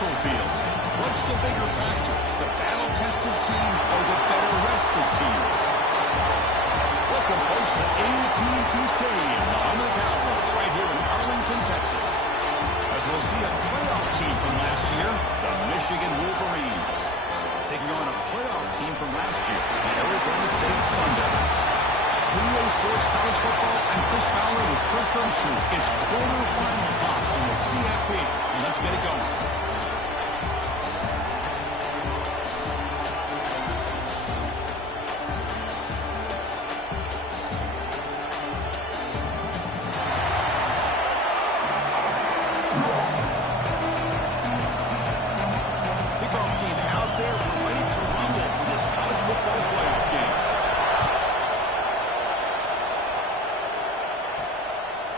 neutral fields. What's the bigger factor, the battle-tested team or the better-rested team? Welcome, folks, to AT&T Stadium, the home of the Cowboys, right here in Arlington, Texas. As we'll see a playoff team from last year, the Michigan Wolverines, taking on a playoff team from last year, the Arizona State Sun Devils. PA Sports College Football, I'm Chris Fowler with Kirk Herbstreit. It's quarterfinal time in the CFP. Let's get it going.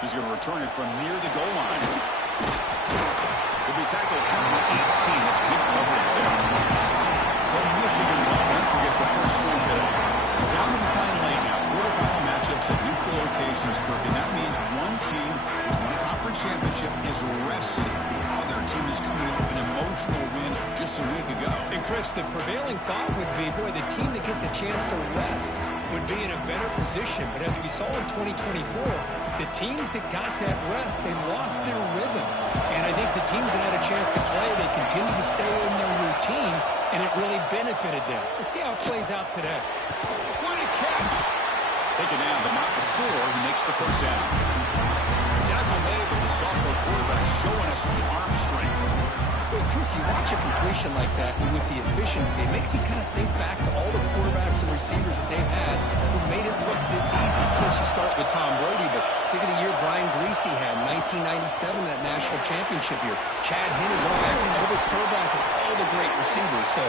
He's going to return it from near the goal line. He'll be tackled at the 18. That's good coverage there. So Michigan's offense will get the first swing today. Down to the final 8 now. Quarterfinal matchups at neutral locations, Kirk. And that means one team who's won a conference championship is rested. The other team is coming off an emotional win just a week ago. And Chris, the prevailing thought would be, boy, the team that gets a chance to rest would be in a better position. But as we saw in 2024, the teams that got that rest, they lost their rhythm. And I think the teams that had a chance to play, they continue to stay in their routine, and it really benefited them. Let's see how it plays out today. What a catch! Taken down, but not before he makes the first down. Tackle made with the sophomore quarterback showing us the arm strength. Well, Chris, you watch a completion like that, and with the efficiency, it makes you kind of think back to all the quarterbacks and receivers that they've had who made it look this easy. Of course, you start with Tom Brady, but think of the year Brian Greasy had, 1997, that national championship year. Chad Henne, going back to Elvis Burbank, and all the great receivers. So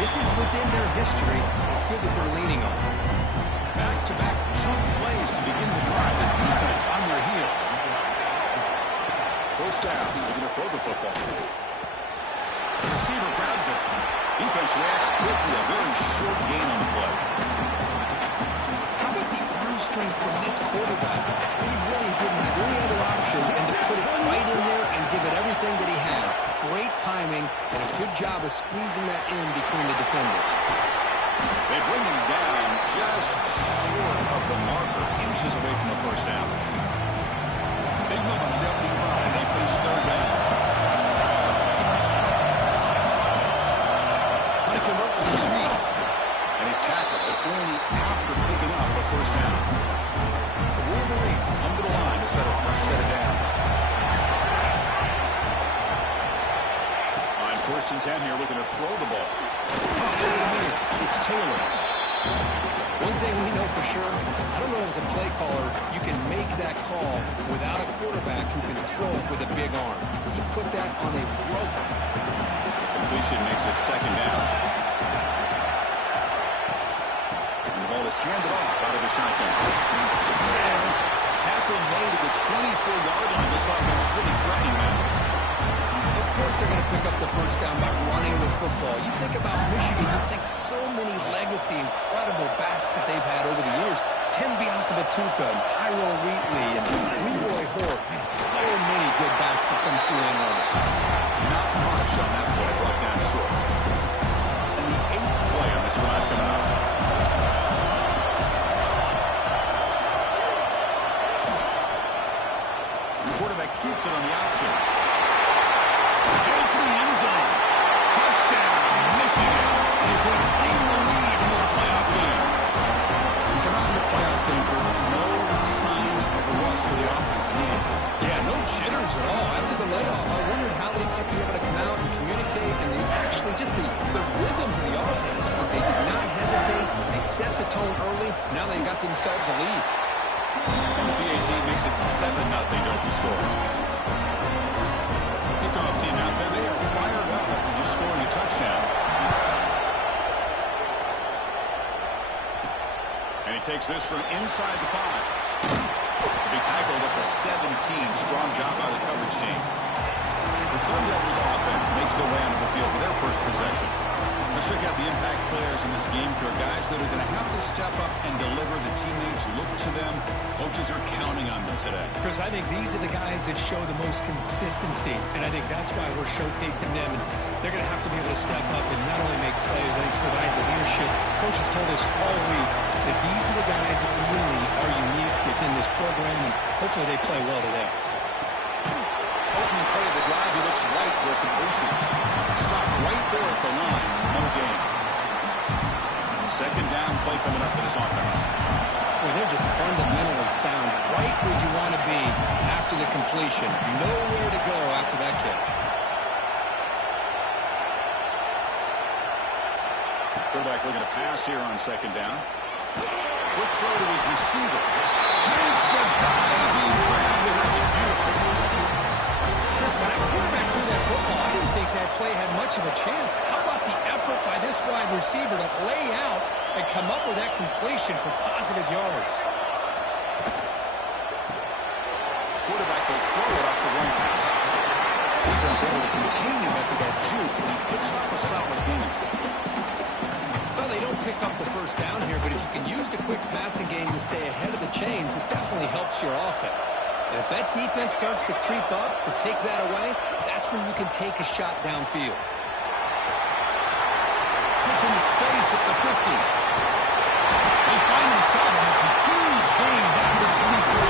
this is within their history. It's good that they're leaning on it. Back-to-back chunk plays to begin the drive. The defense on their heels. First down, they're going to throw the football. The receiver grabs it. Defense reacts quickly. A very short gain on the play. How about the arm strength from this quarterback? He really didn't have any other option than to put it right in there and give it everything that he had. Great timing and a good job of squeezing that in between the defenders. They bring him down just short of the marker, inches away from the first down. Big move on the deputy prime. They face third down. Convert with the sweep. And he's tackled, but only after picking up a first down. The Wolverines come to the line to set a fresh set of downs. On 1st and 10 here, looking to throw the ball. It's Taylor. One thing we know for sure, I don't know as a play caller, you can make that call without a quarterback who can throw it with a big arm. He put that on a rope. Completion makes it second down. And the ball is handed off out of the shotgun. Tackle made at the 24-yard line. This offense really threatening now. Of course they're going to pick up the first down by running the football. You think about Michigan, you think so many legacy, incredible backs that they've had over the years. Tim Biakabatuka and Tyrone Wheatley and Leroy Hort. Man, so many good backs have come through and run. Not much on that play, brought down short. And the 8th play on this drive coming up. The quarterback keeps it on the option. Headed for the end zone. Touchdown, Michigan, as they claim the lead in this playoff game. Come on, the playoff game, no signs of a rust for the offense immediately. Yeah, no jitters at all. After the layoff, I wondered how they might be able to come out and communicate, and they actually just the rhythm to the offense. But they did not hesitate. They set the tone early. Now they got themselves a lead. And the BA team makes it 7-0 to open score. Kickoff team out there, they are fired up after just scoring a touchdown. And he takes this from inside the 5. He tackled at the 17. Strong job by the coverage team. The Sun Devils offense makes their way onto the field for their first possession. Let's check out the impact players in this game. There are guys that are going to have to step up and deliver. The teammates look to them. Coaches are counting on them today. Chris, I think these are the guys that show the most consistency, and I think that's why we're showcasing them. And they're going to have to be able to step up and not only make plays, I think provide the leadership. Coaches told us all week that these are the guys that really are unique within this program, and hopefully they play well today. Opening play of the drive, he looks right for a completion. Stop right there at the line. No gain. Second down play coming up for this offense. Boy, they're just fundamentally sound right where you want to be after the completion. Nowhere to go after that catch. Quarterback looking to pass here on second down. Quick throw to his receiver. Makes a diving grab. That was beautiful. Chris, when that quarterback threw that football, I didn't think that play had much of a chance. How about the effort by this wide receiver to lay out and come up with that completion for positive yards? Quarterback will throw it off the run pass option. Defense able to contain him after that juke, and he picks up a solid gain. Well, they don't pick up the first down here, but if you can use the quick passing game to stay ahead of the chains, it definitely helps your offense. And if that defense starts to creep up to take that away, that's when you can take a shot downfield. Gets into space at the 50. They finally stop him. It's a huge gain down to 23.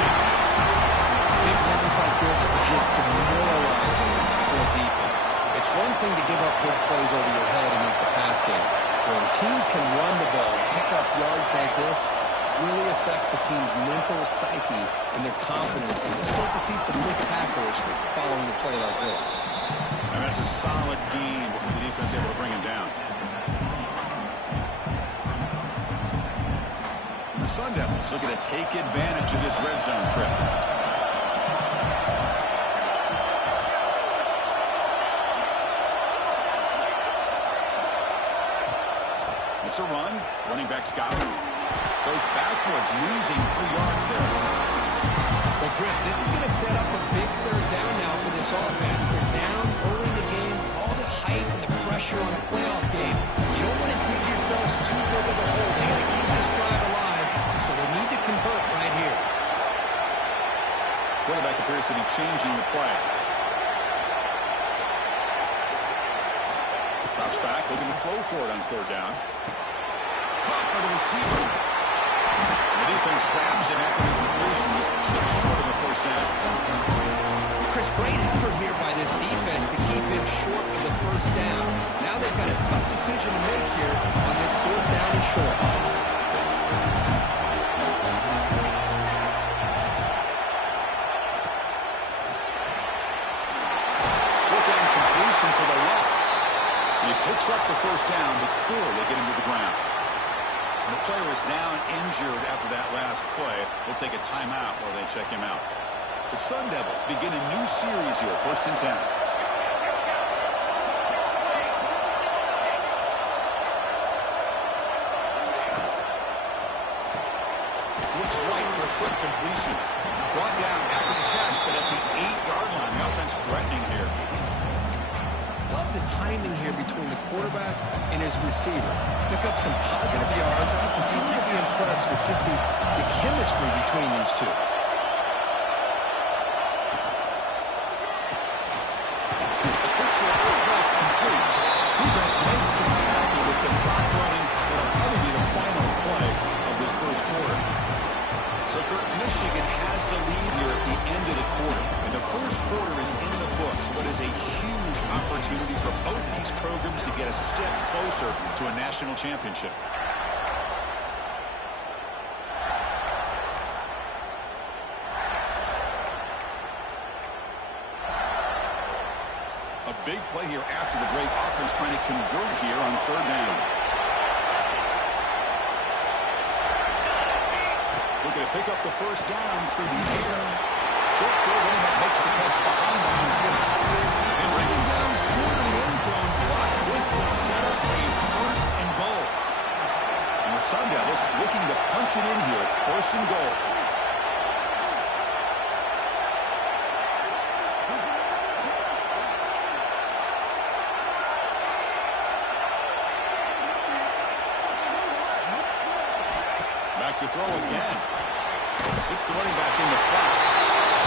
Big runs like this are just demoralizing for a defense. It's one thing to give up big plays over your head against the pass game. When teams can run the ball, pick up yards like this, really affects the team's mental psyche and their confidence. And you'll start to see some missed tackles following a play like this. And that's a solid gain before the defense able to bring him down. The Sun Devils looking to take advantage of this red zone trip. It's a run. Running back Scott goes backwards, losing 3 yards there. Well, Chris, this is going to set up a big third down now for this offense. They're down early in the game, all the hype and the pressure on a playoff game. You don't want to dig yourselves too big of a hole. They got to keep this drive alive, so they need to convert right here. Quarterback appears to be changing the play. Drops back, looking to throw for it on third down. Caught by the receiver. The defense grabs it after the completion. He's just short of the first down. Chris, great effort here by this defense to keep him short of the first down. Now they've got a tough decision to make here on this fourth down and short. Fourth down completion to the left. He picks up the first down before they get him to the ground. And the player is down injured after that last play. We'll take a timeout while they check him out. The Sun Devils begin a new series here, 1st and 10. Looks right for a quick completion. Brought down after the catch, but at the 8-yard line. The offense threatening here. Love the timing here between the quarterback and his receiver. Pick up some positive yards. I continue to be impressed with just the chemistry between these two. A quick throw, left complete. Defense makes the tackle with the clock running. That'll probably be the final play of this first quarter. So Kurt, Michigan has the lead here at the end of the quarter. And the first quarter is in the books. What is a huge opportunity for both these programs to get a step closer to a national championship. A big play here after the great offense trying to convert here on third down. Looking to pick up the first down through the air. Short throw, running back makes the catch behind the line scrimmage. And bringing down short of the end zone, but this will set up a 1st and goal. And the Sun Devils looking to punch it in here. It's 1st and goal. back to throw again. It's the running back in the flat.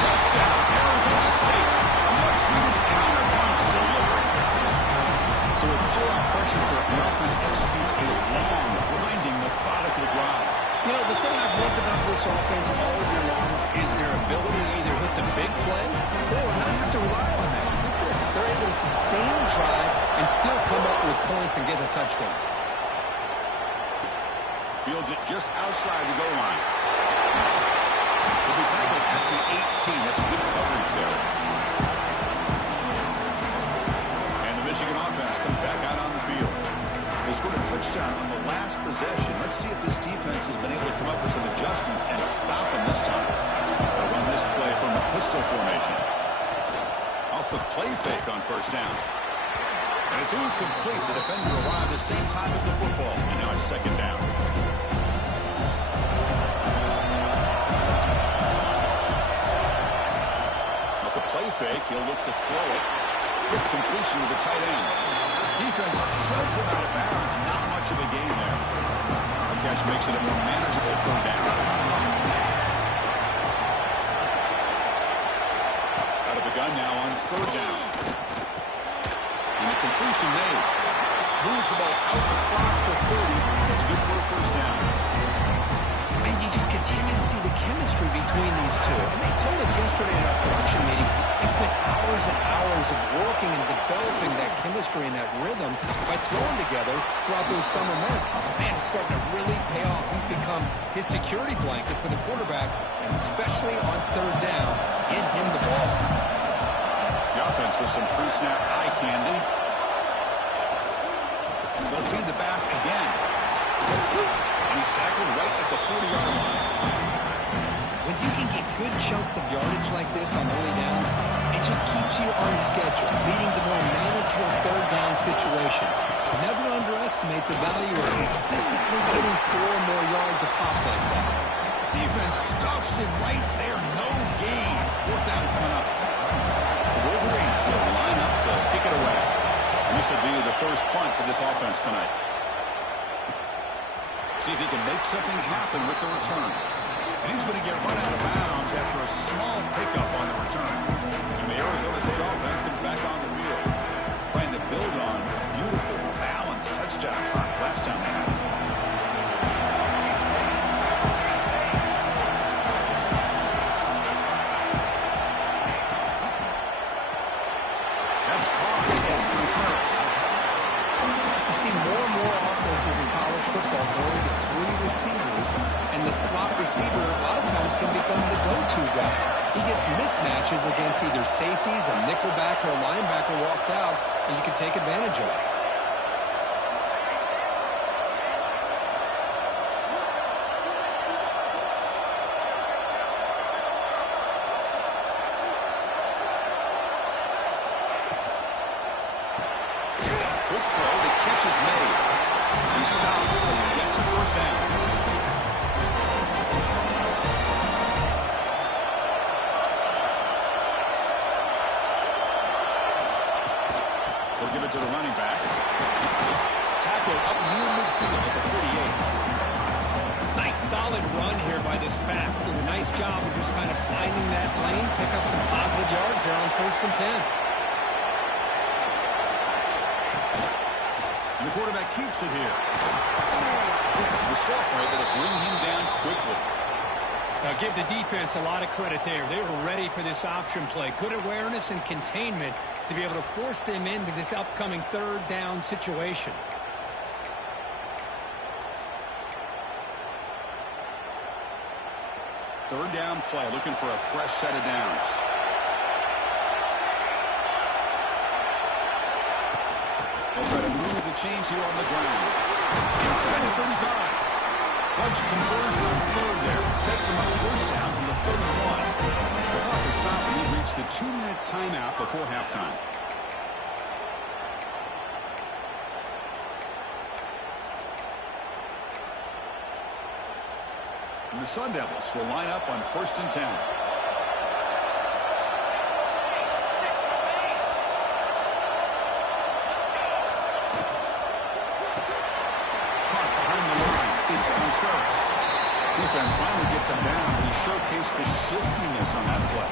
Touchdown, Arizona State. A much-needed counter-punch delivered. So with blowout pressure for the offense executes a long, grinding, methodical drive. You know, the thing I've loved about this offense all year long is their ability to either hit the big play or not have to rely on that. Look at this. They're able to sustain the drive and still come up with points and get a touchdown. Fields it just outside the goal line. He'll be tackled at the 18. That's good coverage there. And the Michigan offense comes back out on the field. They scored a touchdown on the last possession. Let's see if this defense has been able to come up with some adjustments and stop them this time. They'll run this play from the pistol formation. Off the play fake on first down. And it's incomplete. The defender arrived at the same time as the football. And now it's second down. Off the play fake, he'll look to throw it. Quick completion to the tight end. Defense shoves him out of bounds. Not much of a gain there. The catch makes it a more manageable third down. Out of the gun now on third down. And the completion made. Moves the ball out across the 30. It's good for a first down. And you just continue to see the chemistry between these two. And they told us yesterday in our production meeting, they spent hours and hours of working and developing that chemistry and that rhythm by throwing together throughout those summer months. Man, it's starting to really pay off. He's become his security blanket for the quarterback, and especially on third down, get him the ball. The offense with some pre-snap eye candy. They'll feed the back again. And he's tackled right at the 40-yard line. When you can get good chunks of yardage like this on early downs, it just keeps you on schedule, leading to more manageable third down situations. Never underestimate the value of consistently getting 4 more yards a pop like that. Defense stuffs it right there. No gain. Fourth down coming up. The Wolverines will line up to kick it away. And this will be the first punt for this offense tonight. See if he can make something happen with the return. And he's going to get run out of bounds after a small pickup on the return. And the Arizona State offense comes back on the field, trying to build on beautiful, balanced touchdown try last time they had it. That's caught as Contreras. You see more and more offenses in college football going to 3 receivers, and the slot receiver a lot of times can become the go-to guy. He gets mismatches against either safeties, a nickelback, or a linebacker walked out, and you can take advantage of it. Quick throw, the catch is made. He stopped, and he gets a first down. They'll give it to the running back. Tackled up near midfield at the 48. Nice solid run here by this back. Did a nice job of just kind of finding that lane, pick up some positive yards there on 1st and 10. And the quarterback keeps it here. The sophomore able to bring him down quickly. Now give the defense a lot of credit there. They were ready for this option play. Good awareness and containment to be able to force them into this upcoming third down situation. Third down play, looking for a fresh set of downs. They'll try to move the chains here on the ground. Inside the 35. Clutch conversion on third there. Sets him up first down from the 31. The clock is stopped, and we've reached the 2-minute timeout before halftime. And the Sun Devils will line up on 1st and 10. Behind the line is Contreras. Defense finally gets him down. He showcased the shiftiness on that play.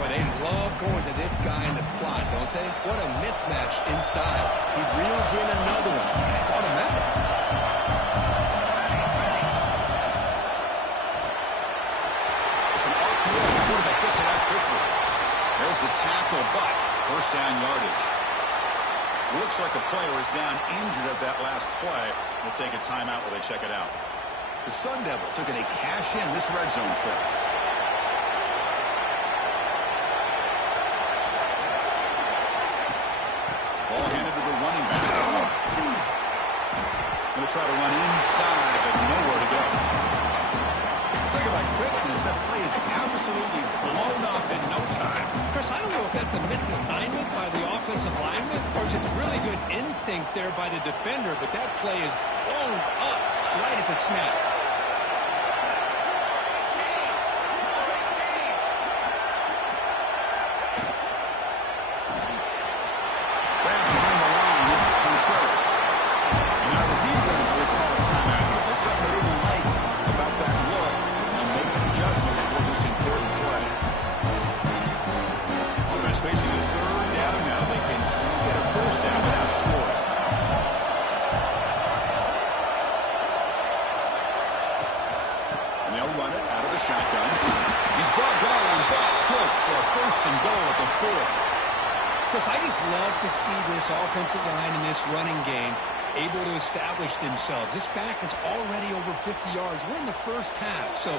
Boy, they love going to this guy in the slot, don't they? What a mismatch inside. He reels in another one. This guy's automatic. It's an RPO. The quarterback gets it out quickly. There's the tackle, but first down yardage. Looks like a player is down injured at that last play. We'll take a timeout while they check it out. The Sun Devils are going to cash in this red zone trip. Ball handed to the running back. Going to try to run inside, but nowhere to go. Talk about quickness. That play is absolutely blown up in no time. Chris, I don't know if that's a misassignment by the offensive lineman or just really good instincts there by the defender, but that play is blown up right at the snap. Back behind the line, it's Contreras. And now the defense will call a timeout here. There's something they didn't like about that look. They'll make an adjustment for this important play. Offense facing a third down now. They can still get a first down without scoring. And they'll run it out of the shotgun. He's brought down, but good for a first and goal at the 4. Chris, I just love to see this offensive line in this running game able to establish themselves. This back is already over 50 yards. We're in the first half, so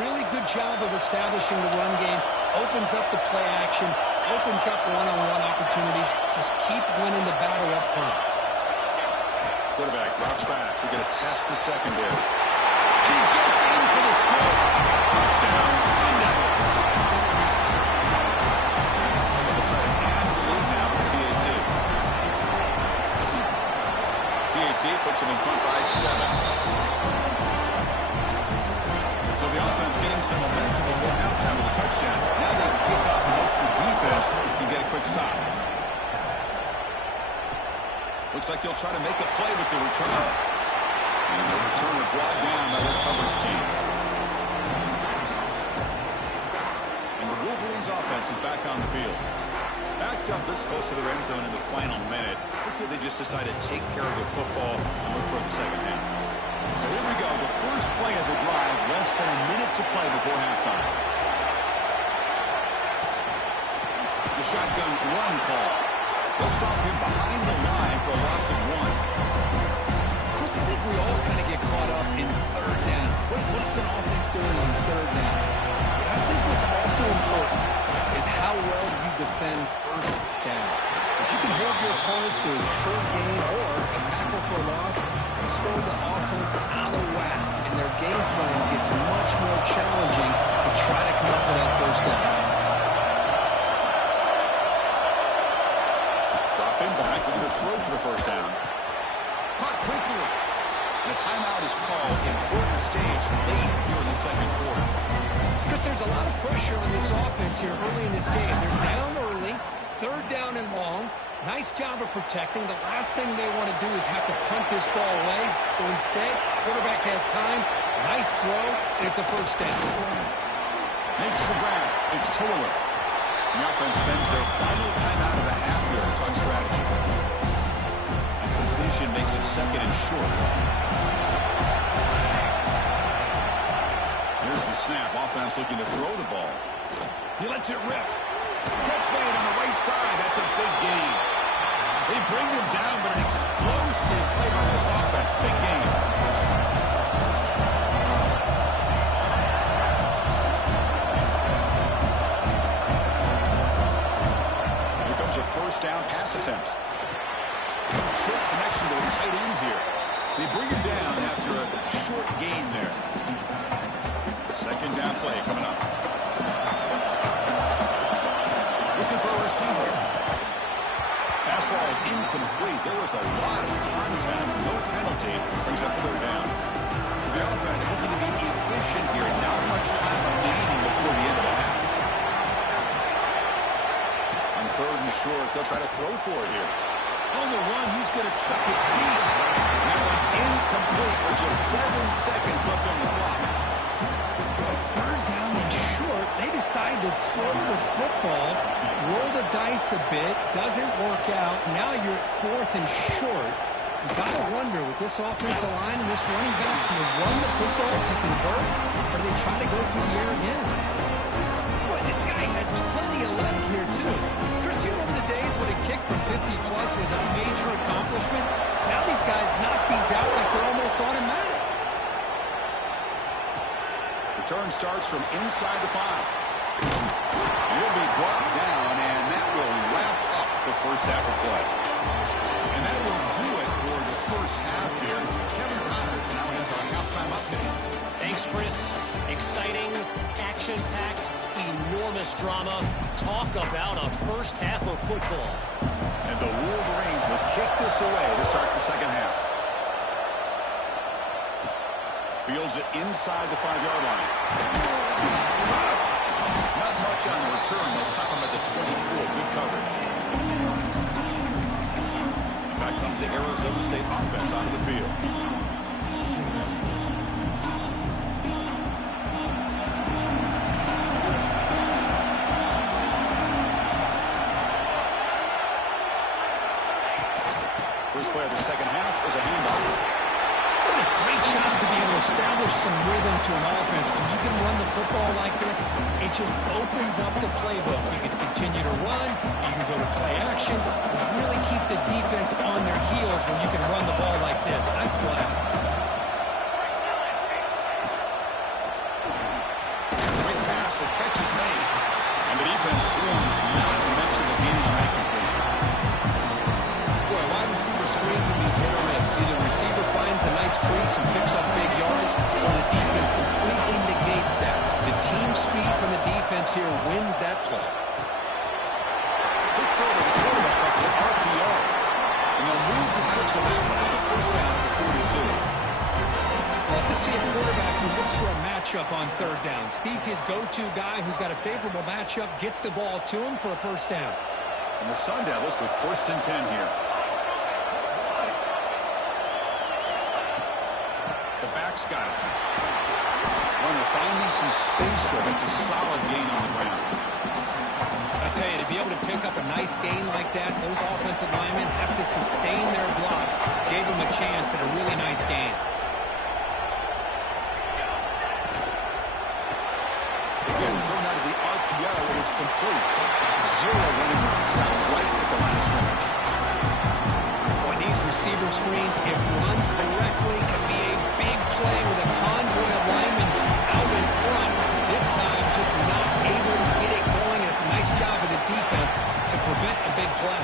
really good job of establishing the run game. Opens up the play action, opens up one-on-one opportunities. Just keep winning the battle up front. Quarterback drops back. We're going to test the secondary. He gets in for the score. Touchdown, Sun Devils. They'll try to add the lead now with PAT. PAT puts him in front by 7. So the offense getting some momentum before halftime with a touchdown. Now they kick off and hopes the defense can get a quick stop. Looks like they'll try to make a play with the return. And the returner brought down by their coverage team. And the Wolverines offense is back on the field. Backed up this close to the end zone in the final minute. Let's say they just decide to take care of their football and look toward the second half. So here we go. The first play of the drive. Less than a minute to play before halftime. It's a shotgun run call. They'll stop him behind the line for a loss of 1. Chris, I think we all kind of get caught up in third down. What's an offense doing on third down? But I think what's also important is how well you defend first down. If you can hold your opponents to a short gain or a tackle for a loss, you throw the offense out of whack, and their game plan gets much more challenging to try to come up with that first down. Dropping back, looking to throw for the first down. Caught quickly. And a timeout is called. Important stage late here in the second quarter. Chris, there's a lot of pressure on this offense here early in this game. They're down early, third down and long. Nice job of protecting. The last thing they want to do is have to punt this ball away. So instead, quarterback has time. Nice throw, and it's a first down. Makes the grab. It's Taylor. The offense spends their final timeout of the half here to talk strategy. And completion makes it second and short. Here's the snap. Offense looking to throw the ball. He lets it rip. Catch made on the right side. That's a big gain. They bring him down, but an explosive play by this offense. Big gain. Here comes a first down pass attempt. Short connection to the tight end here. They bring him down after a short gain there. Second down play coming up. Looking for a receiver. Fastball is incomplete. There was a lot of contact. No penalty. Brings up third down. So the offense looking to be efficient here. Not much time remaining before the end of the half. On third and short, they'll try to throw for it here. On the run, he's going to chuck it deep. That one's incomplete with just 7 seconds left on the clock. Third down and short. They decide to throw the football, roll the dice a bit, doesn't work out. Now you're at 4th and short. You got to wonder, with this offensive line and this running back, do you run the football to convert, or do they try to go through the air again? Boy, this guy had plenty of leg here, too. Chris, you remember the days when a kick from 50-plus was a major accomplishment? Now these guys knock these out like they're almost automatic. Return starts from inside the 5. He'll be brought down, and that will wrap up the first half of play. And that will do it for the first half here. Kevin Connors now has our halftime update. Thanks, Chris. Exciting, action-packed, enormous drama. Talk about a first half of football. And the Wolverines will kick this away to start the second half. Fields it inside the 5-yard line. Not much on the return. They'll stop him at the 24. Good coverage. Back comes the Arizona State offense onto the field. First play of the second half is a handoff. What a great job to be able to establish some rhythm to an offense. When you can run the football like this, it just opens up the playbook. You can continue to run, you can go to play action, but really keep the defense on their heels when you can run the ball like this. Nice play. Great pass, the catch is made. And the defense swings, not to mention the gain on that completion. Boy, wide receiver screen can be hit or miss. Either receiver finds a nice crease and picks up big yards, or the defense completely negates that. The team speed from the defense here wins that play. Quick throw to the quarterback off the RPO. And they'll move to 6 on that one. It's a first down at the 42. Love to see a quarterback who looks for a matchup on third down. Sees his go-to guy who's got a favorable matchup, gets the ball to him for a first down. And the Sun Devils with 1st and 10 here. The back's got it. Runner finding some space there. It's a solid gain on the ground. I tell you, to be able to pick up a nice gain like that, those offensive linemen have to sustain their blocks. Gave them a chance at a really nice gain. Again, thrown out of the RPO, and it's complete. 0 running room. Stopped right at the line of scrimmage. Boy, these receiver screens, if run correctly, can be a big play with a convoy of linemen out in front. This time, just not able to get it going. It's a nice job of the defense to prevent a big play.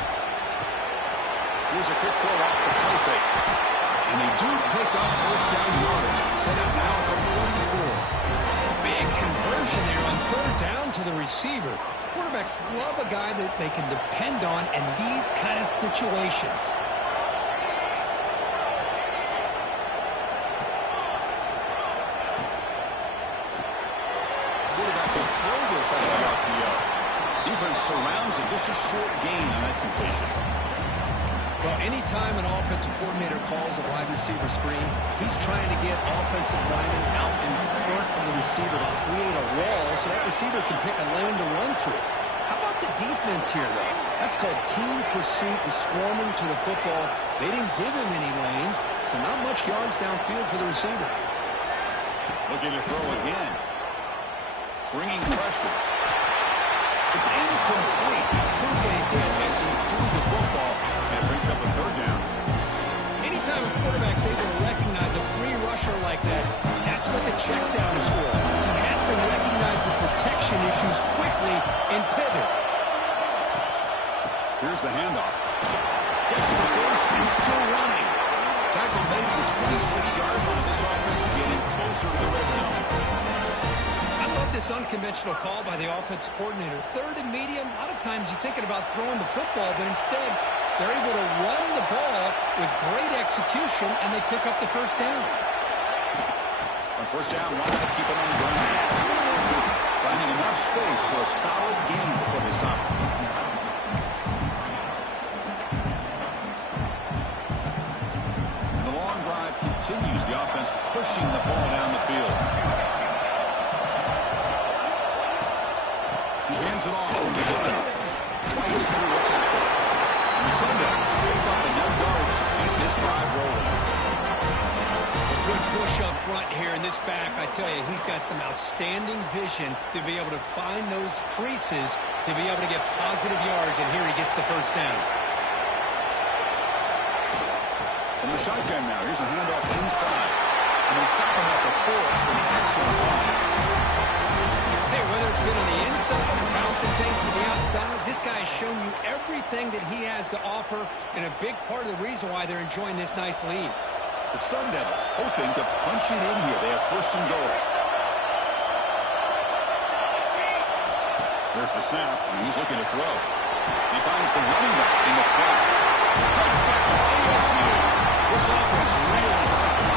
Here's a quick throw off the play fake. And they do pick up first down yardage. Set up now at the 44. Big conversion there on third down to the receiver. Quarterbacks love a guy that they can depend on in these kind of situations. Quarterback will throw this out of the RPO. Defense surrounds it. Just a short gain on that completion. Well, anytime an offensive coordinator calls a wide receiver screen, he's trying to get offensive linemen out in front of the receiver to create a wall so that receiver can pick a lane to run through. How about the defense here, though? That's called team pursuit and swarming to the football. They didn't give him any lanes, so not much yards downfield for the receiver. Looking to throw again. Bringing pressure. It's incomplete. He took a hit as he threw the football, and it brings up a third down. Anytime a quarterback's able to recognize a free rusher like that, that's what the check down is for. He has to recognize the protection issues quickly and pivot. Here's the handoff. Gets the first and still running. Tackle made at the 26-yard line. This offense getting closer to the red zone. I love this unconventional call by the offensive coordinator. Third and medium, a lot of times you're thinking about throwing the football, but instead they're able to run the ball with great execution, and they pick up the first down. On first down, why not keep it on the ground? Finding enough space for a solid gain before they stop. pushing the ball down the field. He hands it off from the gun. Fights through a tackle. And the Sundays pick up enough yards to keep this drive rolling. A good push up front here in this back. I tell you, he's got some outstanding vision to be able to find those creases, to be able to get positive yards, and here he gets the first down. From the shotgun now, here's a handoff inside. And they stop him at the 4 with an excellent run. Hey, whether it's been on the inside or bouncing things to the outside, this guy has shown you everything that he has to offer, and a big part of the reason why they're enjoying this nice lead. The Sun Devils hoping to punch it in here. They have first and goal. There's the snap, and he's looking to throw. He finds the running back in the flat. Touchdown, ASU. This offense really clicking.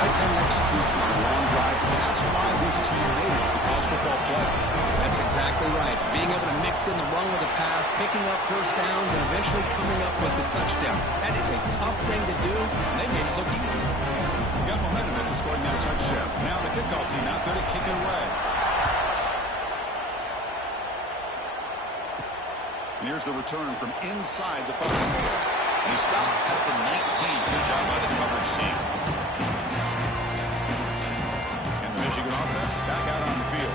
That kind of execution on a long drive, that's why this team made it the college football playoff. That's exactly right. Being able to mix in the run with the pass, picking up first downs, and eventually coming up with the touchdown. That is a tough thing to do, and they made it look easy. Got momentum in scoring that touchdown. Now the kickoff team out there to kick it away. And here's the return from inside the 5. And he stopped at the 19. Good job by the coverage team. And the Michigan offense back out on the field.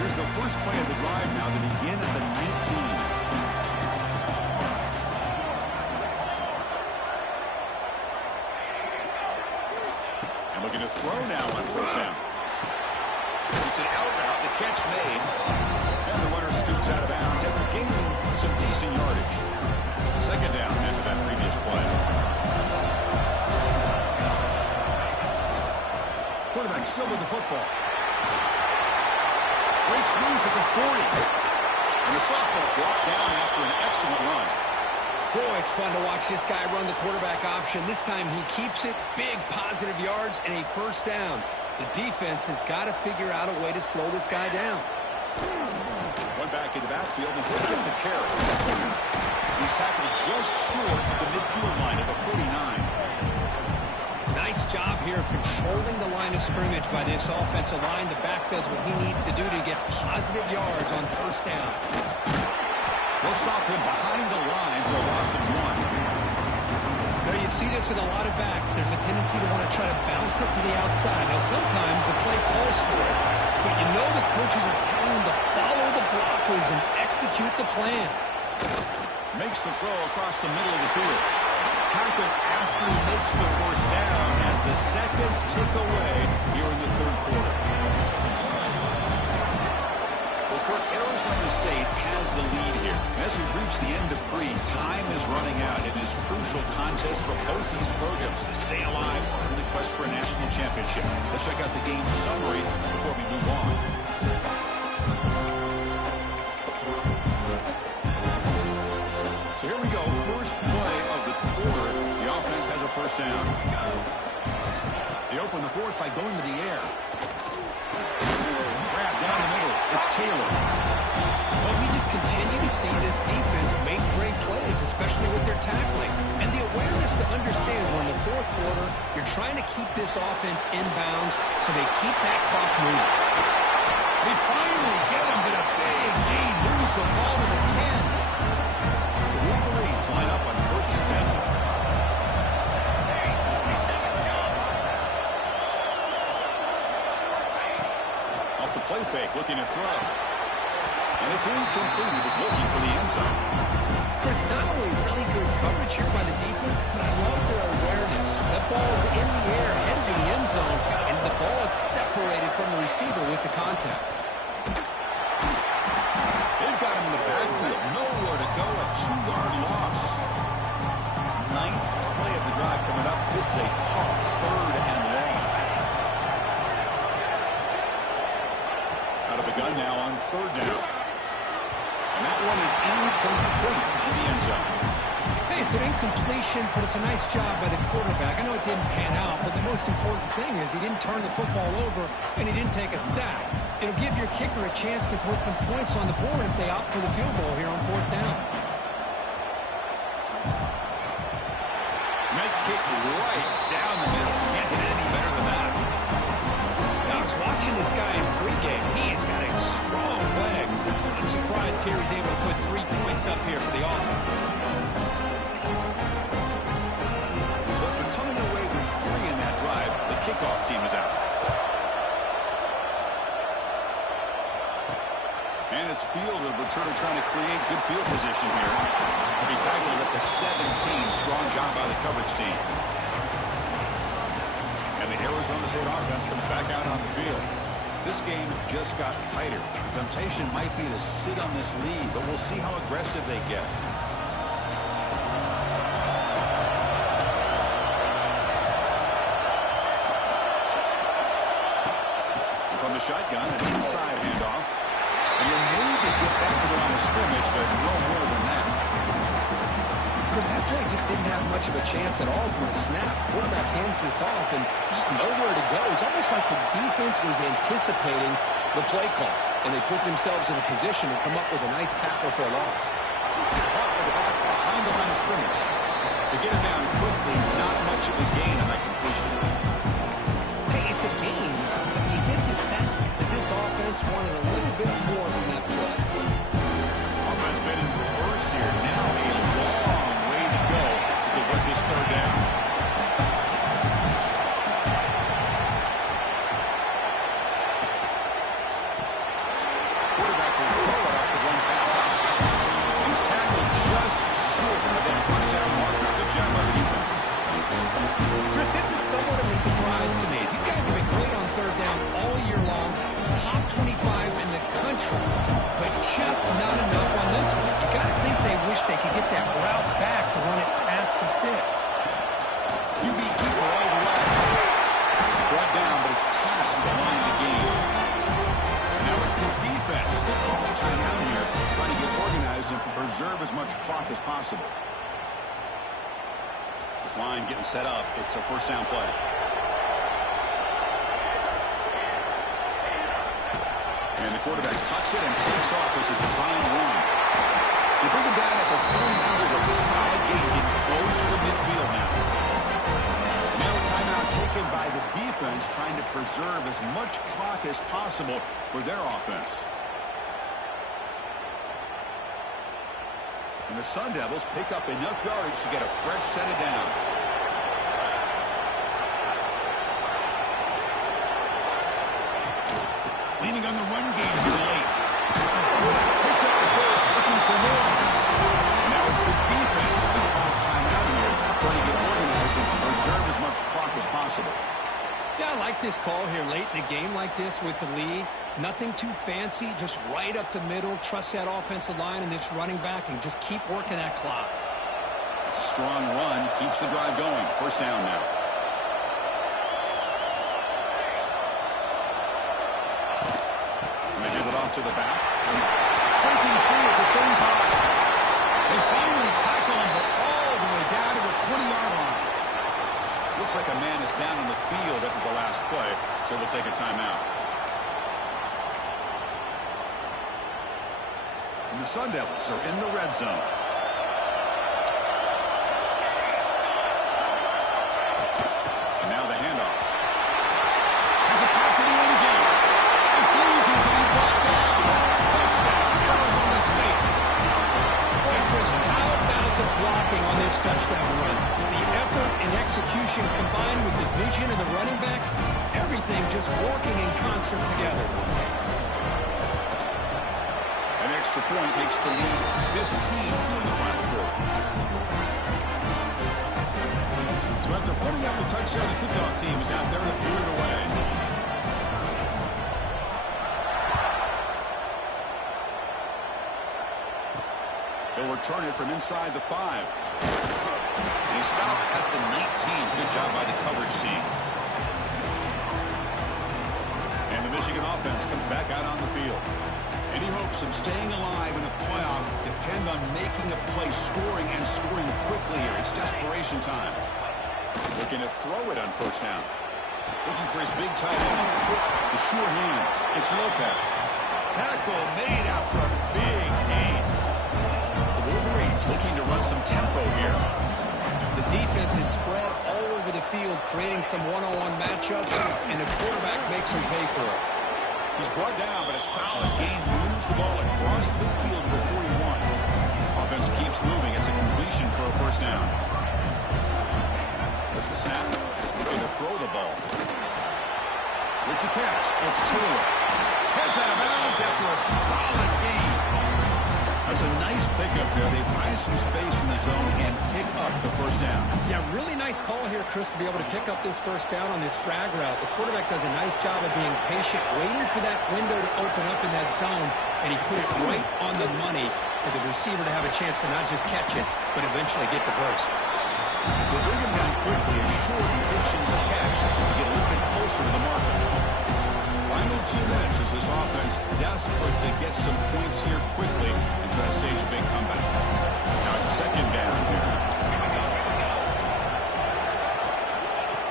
Here's the first play of the drive now to begin at the 19. And looking to throw now on first down. It's an out route, the catch made. And the runner scoots out of bounds after gaining some decent yardage. Second down after that previous play. Quarterback still with the football. Breaks loose at the 40. And the sophomore brought down after an excellent run. Boy, it's fun to watch this guy run the quarterback option. This time he keeps it, big positive yards, and a first down. The defense has got to figure out a way to slow this guy down. One back in the backfield, and he'll get the carry. He's tackled just short of the midfield line at the 49. Nice job here of controlling the line of scrimmage by this offensive line. The back does what he needs to do to get positive yards on first down. They'll stop him behind the line for a loss of 1. Now, you see this with a lot of backs. There's a tendency to want to try to bounce it to the outside. Now, sometimes the play calls for it, but you know the coaches are telling them to follow the blockers and execute the plan. Makes the throw across the middle of the field. Tackle after he makes the first down as the seconds tick away here in the third quarter. Well, Kirk, Arizona State has the lead here. As we reach the end of 3, time is running out in this crucial contest for both these programs to stay alive in the quest for a national championship. Let's check out the game summary before we move on. So here we go. First play of the quarter. The offense has a first down. They open the fourth by going to the air. Grab down the middle. It's Taylor. Well, we just continue to see this defense make great plays, especially with their tackling. And the awareness to understand when in the fourth quarter, you're trying to keep this offense in bounds so they keep that clock moving. They finally get him, but a big gain moves the ball to the 10. The Wolverines line up on first and 10. Off the play fake, looking to throw. And it's incomplete. He was looking for the end zone. Chris, not only really good coverage here by the defense, but I love their awareness. That ball is in the air, headed to the end zone, and the ball is separated from the receiver with the contact. They've got him in the backfield. Nowhere to go. A 2-yard loss. 9th play of the drive coming up. This is a tough third and long. Out of the gun now on third down. And that one is incomplete in the end zone. Hey, it's an incompletion, but it's a nice job by the quarterback. I know it didn't pan out, but the most important thing is he didn't turn the football over and he didn't take a sack. It'll give your kicker a chance to put some points on the board if they opt for the field goal here on fourth down. right down the middle. Can't hit it any better than that. Now, I was watching this guy in pregame. He's got a strong leg. I'm surprised here he's able to put 3 points up here for the offense. So after coming away with 3 in that drive, the kickoff team is out. And it's field of returner trying to create good field position here. He tackled at the 17. Strong job by the coverage team. And the Arizona State offense comes back out on the field. This game just got tighter. The temptation might be to sit on this lead, but we'll see how aggressive they get. From the shotgun, an inside handoff. And you'll maybe get back to the line of scrimmage, but no more than that. Chris, that play just didn't have much of a chance at all from the snap. Quarterback hands this off and just nowhere to go. It's almost like the defense was anticipating the play call, and they put themselves in a position to come up with a nice tackle for a loss. Caught with the back behind the line of scrimmage. To get him down quickly, not much of a gain on that completion. Hey, it's a game, but you get the sense that this offense wanted a little bit more from that play. Offense been in reverse here. Now a long way to go to convert this third down. Quarterback will throw it off the one pass option. He's tackled just short of that first down marker. Good job by the defense. Chris, this is somewhat of a surprise to me. These guys have been great on third down all year long, top 25 in the country, but just not enough on this one. You got to think they wish they could get that route back to run it past the sticks. QB keeper all the way. Brought down, but it's past the line of the game. Now it's the defense that calls timeout here, trying to get organized and preserve as much clock as possible. This line getting set up. It's a first down play. And the quarterback tucks it and takes off as a design run. They bring him down at the 33. It's a solid gain, getting closer to midfield now. Now a timeout taken by the defense, trying to preserve as much clock as possible for their offense. And the Sun Devils pick up enough yardage to get a fresh set of downs. Leaning on the run game here late. Picks up the first, looking for more. Now it's the defense that calls timeout here, trying to get organized and preserve as much clock as possible. Yeah, I like this call here late in the game like this with the lead. Nothing too fancy, just right up the middle. Trust that offensive line and this running back and just keep working that clock. It's a strong run, keeps the drive going. First down now. And they give it off to the back. Breaking free at the 35. They finally tackle him, but all the way down to the 20-yard line. Looks like a man is down on the field after the last play, so they'll take a timeout. And the Sun Devils are in the red zone. And now the handoff. Has a pass to the end zone. Refusing to be brought down. Touchdown, Arizona State. Boy, Chris, how about the blocking on this touchdown run? The effort and execution combined with the vision of the running back, everything just working in concert together. An extra point makes the lead 15 here in the final quarter. So after putting up a touchdown, the kickoff team is out there to put it away. They'll return it from inside the 5. And he stopped at the 19. Good job by the coverage team. And the Michigan offense comes back out on the field. Any hopes of staying alive in the playoff depend on making a play, scoring, and scoring quickly here. It's desperation time. Looking to throw it on first down. Looking for his big tight end. The sure hands. It's Lopez. Tackle made after a big gain. The Wolverines looking to run some tempo here. The defense is spread all over over the field, creating some one-on-one matchups, and the quarterback makes him pay for it. He's brought down, but a solid gain moves the ball across the field to the 41. Offense keeps moving. It's a completion for a first down. There's the snap. Looking to throw the ball. With the catch, it's Taylor. Heads out of bounds after a solid gain. That's a nice pickup there. They find some space in the zone and pick up the first down. Yeah, really nice call here, Chris, to be able to pick up this first down on this drag route. The quarterback does a nice job of being patient, waiting for that window to open up in that zone, and he put it right on the money for the receiver to have a chance to not just catch it, but eventually get the first. They bring him down quickly, a short pitch and catch to get a little bit closer to the marker. Final 2 minutes as this offense desperate to get some points here quickly and try to stage a big comeback. Now it's second down here.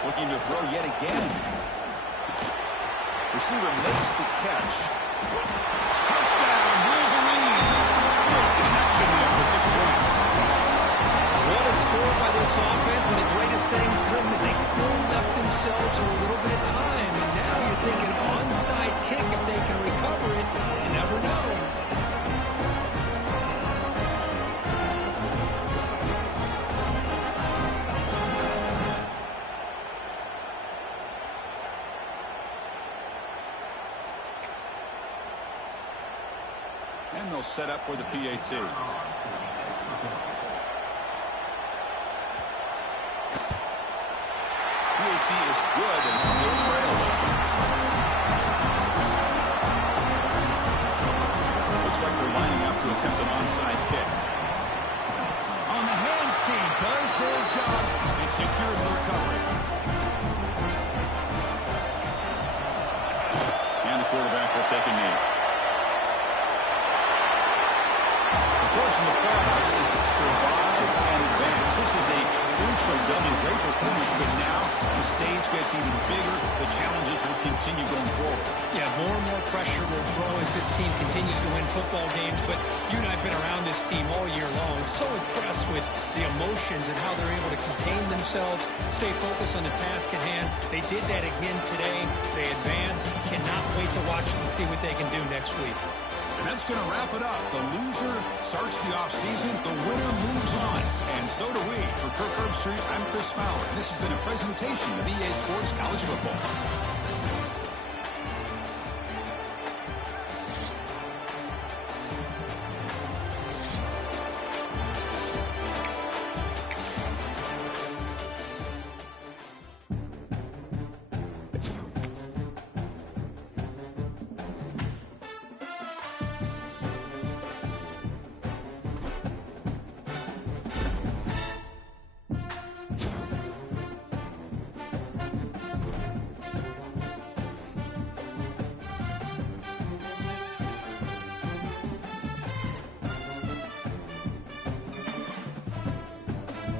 Looking to throw yet again. Receiver makes the catch. Touchdown, Wolverines! Good connection there for 6 points. What a score by this offense, and the greatest thing, Chris, is they still left themselves a little bit of time, and now you're thinking onside kick if they can recover it. You never know. And they'll set up for the PAT. PAT is good and still trailing. Looks like they're lining up to attempt an onside kick. On the hands team does their job and secures the recovery. And the quarterback will take a knee. Forcing the fallout is survive and advance. This is a crucial W. Great performance, but now the stage gets even bigger. The challenges will continue going forward. Yeah, more and more pressure will grow as this team continues to win football games, but you and I have been around this team all year long. So impressed with the emotions and how they're able to contain themselves, stay focused on the task at hand. They did that again today. They advance. Cannot wait to watch them and see what they can do next week. And that's going to wrap it up. The loser starts the offseason. The winner moves on. And so do we. For Kirk Herbstreit, I'm Chris Fowler. And this has been a presentation of EA Sports College Football.